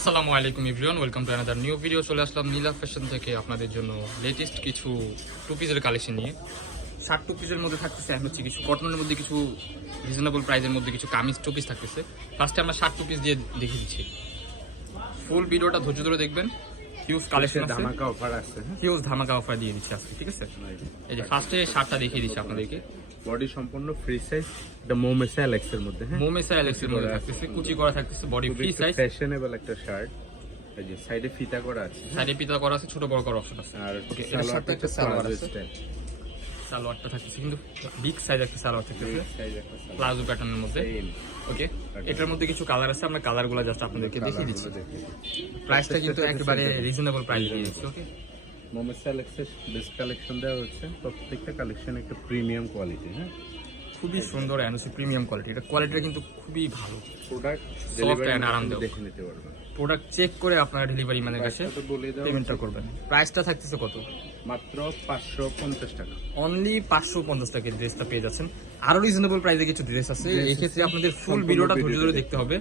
আসসালামু আলাইকুম everyone, welcome to another new video. চলে আসলাম নীলা ফ্যাশন থেকে আপনাদের জন্য লেটেস্ট কিছু টু পিসের কালেকশন নিয়ে। শার্ট টু পিসের মধ্যে থাকতেছে এখন হচ্ছে কিছু কটনের মধ্যে, কিছু রিজনেবল প্রাইসের মধ্যে কিছু কামিজ টু পিস থাকতেছে। ফার্স্টে আমরা শার্ট টু পিস দিয়ে দেখিয়ে দিচ্ছি। ফুল ভিডিওটা ধৈর্য ধরে দেখবেন। হিউজ কালেকশন আছে, ধামাকা অফার আছে, হিউজ ধামাকা অফার দিয়ে দিচ্ছি আজকে, ঠিক আছে? এই যে ফার্স্টে শার্টটা দেখিয়ে দিচ্ছি আপনাদেরকে। বডি সম্পূর্ণ ফ্রি সাইজ, এটা মোমেসা এলেক্স এর মধ্যে, হ্যাঁ মোমেসা এলেক্স এর মধ্যে থাকতেছে, কুচি করা থাকতেছে, বডি ফ্রি সাইজ, ফ্যাশনেবল একটা শার্ট। এই যে সাইডে ফিতা করা আছে, সাইডে পিতা করা আছে, ছোট বড় করার অপশন আছে। আর ওকে, এর সাথে একটা সালোয়ার আছে, সালোয়ারটা থাকতেছে কিন্তু বিগ সাইজ একটা সালোয়ার থাকতেছে প্লাজো প্যাটার্নের মধ্যে। ওকে, এটার মধ্যে কিছু কালার আছে, আমরা কালারগুলো জাস্ট আপনাদেরকে দেখিয়ে দিচ্ছি। প্রাইসটা কিন্তু একেবারে রিজনেবল প্রাইস দিয়ে দিচ্ছি। ওকে, মোমেসা এলেক্স এর বেস্ট কালেকশন দেওয়া হচ্ছে, প্রত্যেকটা কালেকশন একটা প্রিমিয়াম কোয়ালিটি, হ্যাঁ খুবই সুন্দর এনওসি প্রিমিয়াম কোয়ালিটি। এটা কোয়ালিটিটা কিন্তু খুবই ভালো, প্রোডাক্ট সফট এন্ড আরামদায়ক। দেখে নিতে পারবেন, প্রোডাক্ট চেক করে আপনারা ডেলিভারি ম্যানের কাছে পেমেন্টটা করবেন। প্রাইসটা থাকতেছে কত? মাত্র 550 টাকা। অনলি 550 টাকায় ড্রেসটা পেয়ে যাচ্ছেন। আরো রিজনেবল প্রাইসে কিছু ড্রেস আছে, এই ক্ষেত্রে আপনাদের ফুল ভিডিওটা ধৈর্য ধরে দেখতে হবে।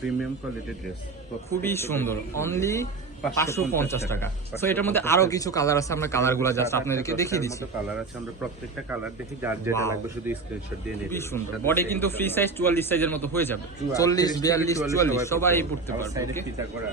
প্রিমিয়াম কোয়ালিটির ড্রেস, খুবই সুন্দর, অনলি 550 টাকা। সো এটার মধ্যে আরো কিছু কালার আছে, আমরা কালারগুলো জাস্ট আপনাদেরকে দেখিয়ে দিচ্ছি। কালার আছে, আমরা প্রত্যেকটা কালার দেখি, যার যেটা লাগবে শুধু স্ক্রিনশট দিয়ে নিন। খুবই সুন্দর, বডি কিন্তু ফ্রি সাইজ 44 সাইজের মতো হয়ে যাবে, 40 42 44 সবাই পড়তে পারবে।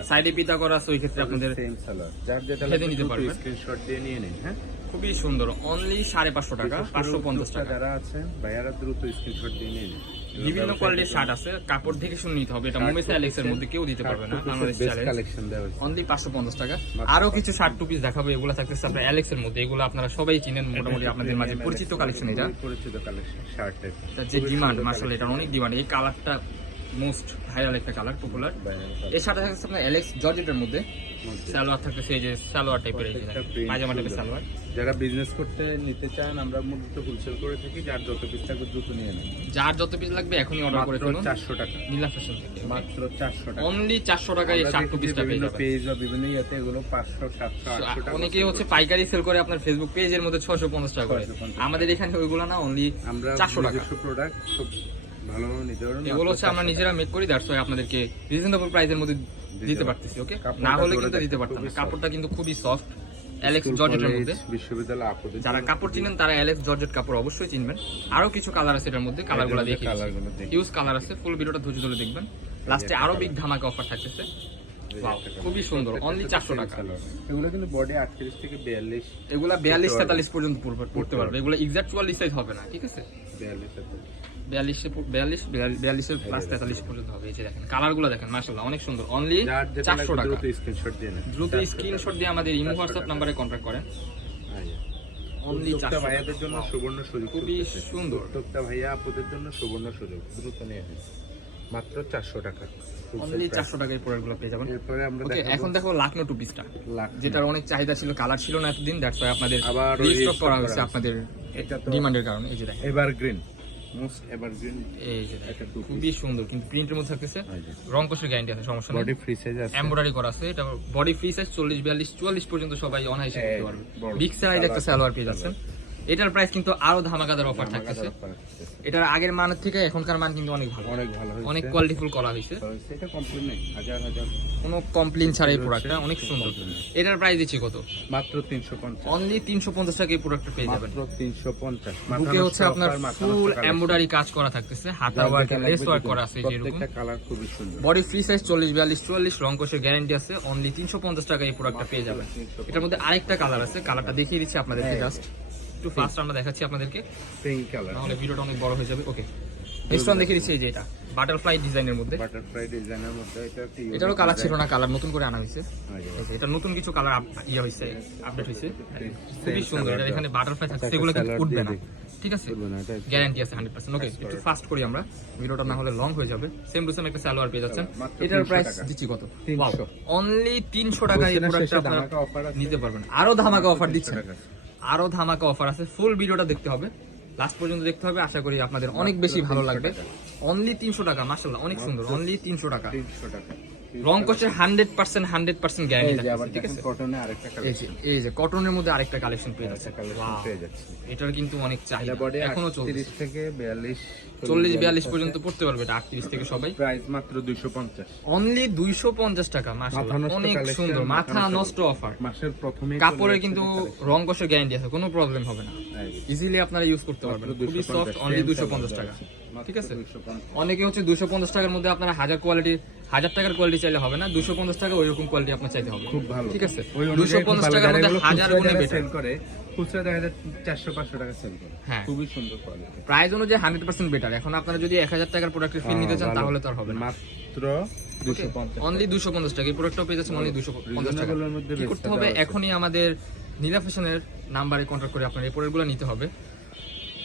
সাইডে পিতা করা আছে, ওই ক্ষেত্রে আপনাদের সেম সালোয়ার, যার যেটা লাগবে নিতে পারবেন, স্ক্রিনশট দিয়ে নিয়ে নিন। হ্যাঁ, খুবই সুন্দর, অনলি 550 টাকা, 550 টাকা। যারা আছে ভাইয়ারা দ্রুত স্ক্রিনশট দিয়ে নিয়ে নিন। বিভিন্ন কোয়ালিটির শার্ট আছে, কাপড় দেখে শুনে নিতে হবে। এটা মোমেসা এলেক্স এর মধ্যে কেউ দিতে পারবে না, বাংলাদেশ চ্যালেঞ্জ। কালেকশন দেওয়া হচ্ছে অনলি 550 টাকা। আরো কিছু শার্ট টু পিস দেখাবো, এগুলো থাকতেছে আপনার এলেক্স এর মধ্যে। এগুলো আপনারা সবাই চিনেন, মোটামুটি আপনাদের মাঝে পরিচিত কালেকশন। এটা পরিচিত কালেকশন শার্টের, এটা যে ডিমান্ড, মাশাআল্লাহ এটার অনেক ডিমান্ড। এই কালারটা মোস্ট ভাইরাল একটা কালার, পপুলার। এর সাথে থাকছে আপনার এলেক্স জর্জেটের মধ্যে সালোয়ার থাকতেছে, এই যে সালোয়ার টাইপের, এই যে পায়জামা টাইপের সালোয়ার। যারা বিজনেস করতে নিতে চান, আমরা মূলত হোলসেল করে থাকি, যার যত পিস থাকবে দ্রুত নিয়ে নেন। যার যত পিস লাগবে এখনই অর্ডার করে ফেলুন। 400 টাকা নীলা ফ্যাশন থেকে, মাত্র 400 টাকা। অনলি 400 টাকায় এই শার্ট টু পিসটা পেয়ে যাবেন। পেজ বা বিভিন্ন ইয়াতে এগুলো 500 700 800 টাকা। অনেকে হচ্ছে পাইকারি সেল করে আপনার ফেসবুক পেজের মধ্যে 650 টাকা করে। আমাদের এখানে ওইগুলো না, অনলি আমরা 400 টাকা। প্রোডাক্ট খুব ভালোভাবে নিতে পারবেন। এগুলো হচ্ছে আমরা নিজেরা মেক করি, দ্যাটস ওয়াই আপনাদেরকে রিজনেবল প্রাইসের মধ্যে দিতে পারতেছি। ওকে, না হলে কিন্তু দিতে পারতাম না। কাপড়টা কিন্তু খুবই সফট, অ্যালেক্স জর্জেটের মধ্যে। বিশ্ববিদ্যালয় আপুদের যারা কাপড় চিনেন তারা অ্যালেক্স জর্জেট কাপড় অবশ্যই চিনবেন। আরো কিছু কালার আছে এটার মধ্যে, কালারগুলো দেখি, ইউজ কালার আছে। ফুল ভিডিওটা ধৈর্য ধরে দেখবেন। লাস্টে আরো বিগ ধামাকা অফার থাকতেছে। ওয়াও, খুবই সুন্দর, অনলি 400 টাকা। এগুলো কিন্তু বডি 38 থেকে 42, এগুলা 42 43 পর্যন্ত পড়তে পারবে। এগুলো এক্সাক্ট 44 সাইজ হবে না, ঠিক আছে? 42 এর প্লাস 43 পর্যন্ত হবে। এই যে দেখেন কালারগুলো দেখেন, মাশাআল্লাহ অনেক সুন্দর। অনলি 400 টাকা। দ্রুত স্ক্রিনশট দিয়ে নেন, দ্রুত স্ক্রিনশট দিয়ে আমাদের ইমো হোয়াটসঅ্যাপ নম্বরে কন্টাক্ট করেন। অনলি 400 ভাইয়াদের জন্য সুবর্ণ সুযোগ, খুবই সুন্দর। উদ্যোক্তা ভাইয়া আপুদের জন্য সুবর্ণ সুযোগ, দ্রুত নিয়ে নিন, মাত্র 400 টাকা। অনলি 400 টাকায় প্রোডাক্টগুলো পেয়ে যাবেন। এরপরে আমরা ওকে, এখন দেখো লাকনো টু পিসটা, যেটার অনেক চাহিদা ছিল, কালার ছিল না এতদিন, দ্যাটস ওয়াই আপনাদের আবার রিস্টক করা হয়েছে আপনাদের এটা তো ডিমান্ডের কারণে। এই যে দেখেন এভারগ্রিন, মোস্ট এভারগ্রিন, এই যে দেখেন খুবই সুন্দর, কিন্তু প্রিন্টের মধ্যে থাকতেছে, রং কোষের গ্যারান্টি আছে, সমস্যা নেই। বডি ফ্রি সাইজ আছে, এমব্রয়ডারি করা আছে। এটা বডি ফ্রি সাইজ 40 42 44 পর্যন্ত সবাই অনায়াসে করতে পারবে। বিগ সাইজ একটা সালোয়ার পেয়ে যাচ্ছেন। এটার প্রাইস কিন্তু আরো ধামাকাদার অফার থাকতেছে। এটার আগের মানের থেকে এখনকার মান কিন্তু অনেক ভালো, অনেক ভালো হয়েছে, অনেক কোয়ালিটিফুল করা হয়েছে। এটা কমপ্লিট নেই, হাজার হাজার কোনো কমপ্লেইন ছাড়া এই প্রোডাক্টটা অনেক সুন্দর। এটার প্রাইস দিচ্ছি কত? মাত্র 350, অনলি 350 টাকায় এই প্রোডাক্টটা পেয়ে যাবেন। মাত্র 350। বুকে হচ্ছে আপনার ফুল এমব্রয়ডারি কাজ করা থাকতেছে, হাতা ওয়ার্ক, লেস ওয়ার্ক করা আছে, যেরকম প্রত্যেকটা কালার খুবই সুন্দর। বডি ফ্রি সাইজ 40 42 44 রং কোষের গ্যারান্টি আছে। অনলি 350 টাকায় এই প্রোডাক্টটা পেয়ে যাবেন। এটার মধ্যে আরেকটা কালার আছে, কালারটা দেখিয়ে দিচ্ছি আপনাদেরকে, জাস্ট একটু ফাস্ট আমরা দেখাচ্ছি আপনাদেরকে, পিঙ্ক কালার, নাহলে ভিডিওটা অনেক বড় হয়ে যাবে। ওকে, নেক্সট ওয়ান দেখিয়ে দিচ্ছি, এই যে এটা বাটারফ্লাই ডিজাইনের মধ্যে। বাটারফ্লাই ডিজাইনের মধ্যে এটারও কালার ছিল না, কালার নতুন করে আনা হয়েছে। এটা নতুন কিছু কালার ইয়ে হয়েছে, আপডেট হয়েছে, খুবই সুন্দর। এটা এখানে বাটারফ্লাই থাকছে, সেগুলো কিন্তু উঠবে না, ঠিক আছে? গ্যারান্টি আছে 100%। ওকে, একটু ফাস্ট করি আমরা, ভিডিওটা না হলে লং হয়ে যাবে। সেম টু সেম একটা সালোয়ার পেয়ে যাচ্ছেন। এটার প্রাইস দিচ্ছি কত? অনলি 300 টাকায় এই প্রোডাক্টটা আপনারা নিতে পারবেন। আরো ধামাকা অফার দিচ্ছেন, আরো ধামাকা অফার আছে। ফুল ভিডিওটা দেখতে হবে, লাস্ট পর্যন্ত দেখতে হবে, আশা করি আপনাদের অনেক বেশি ভালো লাগবে। অনলি 300 টাকা, মাশাআল্লাহ অনেক সুন্দর। অনলি 300 টাকা, রং কষের 100% গ্যারান্টি এই যে আবার থাকে, ঠিক দেখেন আছে? কটনে আরেকটা কালেকশন এই যে কটনের মধ্যে আরেকটা কালেকশন পেয়ে যাচ্ছে। কালেকশন Wow, পেয়ে যাচ্ছে। এটার কিন্তু অনেক চাহিদা, এটা বডি এখনো চলছে। 30 থেকে 42 40-42 পর্যন্ত পড়তে পারবে এটা, 38 থেকে সবাই। প্রাইস মাত্র 250। অনলি 250 টাকা, মাশাআল্লাহ, মাথা নষ্ট অনেক collection, সুন্দর, মাথা মাথা নষ্ট অফার। মাসের প্রথমে কাপড়ের কিন্তু রং কষের গ্যারান্টি আছে, কোনো প্রবলেম হবে না, ইজিলি আপনারা ইউজ করতে পারবেন, মাত্র খুবই 250, সফট, অনলি same 250 color টাকা, আছে। ঠিক আছে? 250 অনেকে হচ্ছে 250 টাকার মধ্যে আপনারা 1000 টাকার কোয়ালিটি চাইলে হবে না, 250 টাকা ওইরকম কোয়ালিটি আপনার চাইতে হবে, খুব ভালো, ঠিক আছে? ওই অনুযায়ী 250 খুব টাকার ভালো। মধ্যে যারা এগুলো 1000 খুচরা গুণে যারা বেটার। সেল করে, খুচরা দেখা যায় 400-500 টাকা সেল করে। হ্যাঁ, খুবই সুন্দর কোয়ালিটি, প্রাইস অনুযায়ী 100% বেটার। এখন আপনারা যদি 1000 টাকার প্রোডাক্টের ফিল নিতে চান তাহলে তো আর হবে না, মাত্র 250। অনলি 250 টাকা এই প্রোডাক্টটাও পেয়ে যাচ্ছেন অনলি 250 টাকা। রিজনেবলের মধ্যে কি করতে হবে, এখনই আমাদের নীলা ফ্যাশনের নাম্বারে কন্ট্যাক্ট করে আপনার এই প্রোডাক্টগুলো নিতে হবে।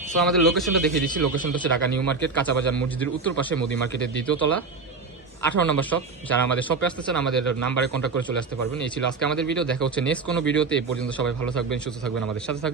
সো আমাদের লোকেশনটা দেখিয়ে দিচ্ছি, লোকেশনটা হচ্ছে ঢাকা নিউ মার্কেট, কাঁচাবাজার মসজিদের উত্তর পাশে, মোদি মার্কেটের 2য় তলা, 18 নম্বর শপ। যারা আমাদের শপে আসতে চান আমাদের নাম্বারে কন্ট্যাক্ট করে চলে আসতে পারবেন। এই ছিল আজকে আমাদের ভিডিও, দেখা হচ্ছে নেক্সট কোনো ভিডিওতে। এই পর্যন্ত সবাই ভালো থাকবেন, সুস্থ থাকবেন, আমাদের সাথে থাকবেন।